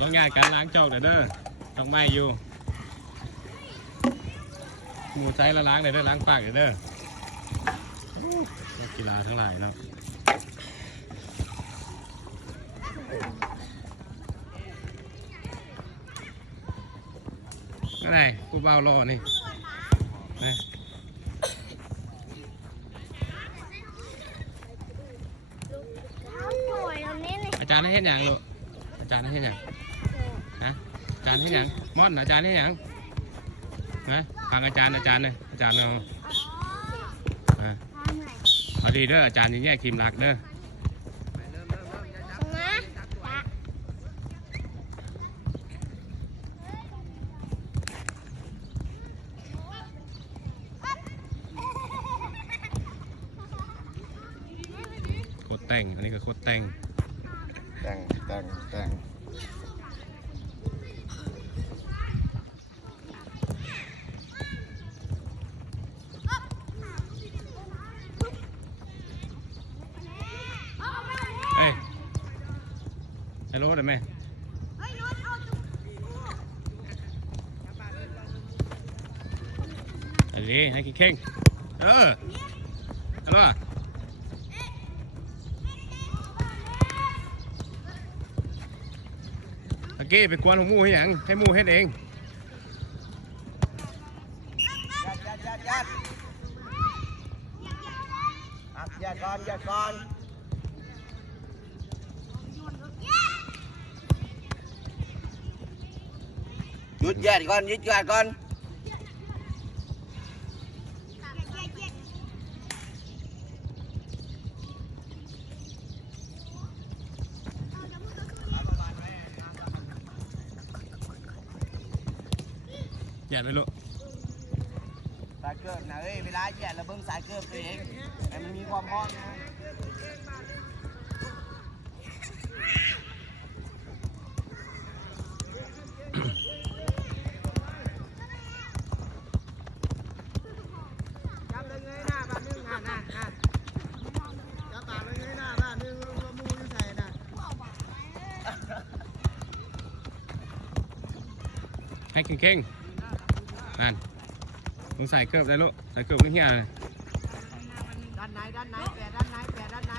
น้องญาติการล้างจอกเด้อต้องไม่อยู่หมูใจละล้างเด้อล้างปากเด้อนักกีฬาทั้งหลายเนาะอะไรกูเบารอนี่นะอาจารย์ให้เห็นอย่างลูกอาจารย์ให้เห็นอย่างนะอาจารย์ให้อย่างม่อนอาจารย์ให้อย่างนะฟังอาจารย์เลยอาจารย์เอามาดีเด้ออาจารย์อย่างเงี้ยคิมรักเด้อโคตรแต่งอันนี้ก็โคตรแต่งเฮ้ยจะรู้ได้ไหมอันนี้ให้กินเข่งเอาล่ะตะกี้ไปกวนของมูให้หยังให้มูเฮ็ดเองอย่าก่อนหยุดก่อนอย่าเลยลูกสายเกิบนะเวลาแย่เราเบิ่งสายเกิบตัวเองแต่มันมีความร้อนนะจับเลยเงยหน้าบ้านนึงจับปากเลยเงยหน้าบ้านนึงมูอยู่ใส่น่ะให้เข่งนั่นต้องใส่เกลือได้ลูกใส่เกลือไม่เหี้ยด้านไหนแปะด้านไหน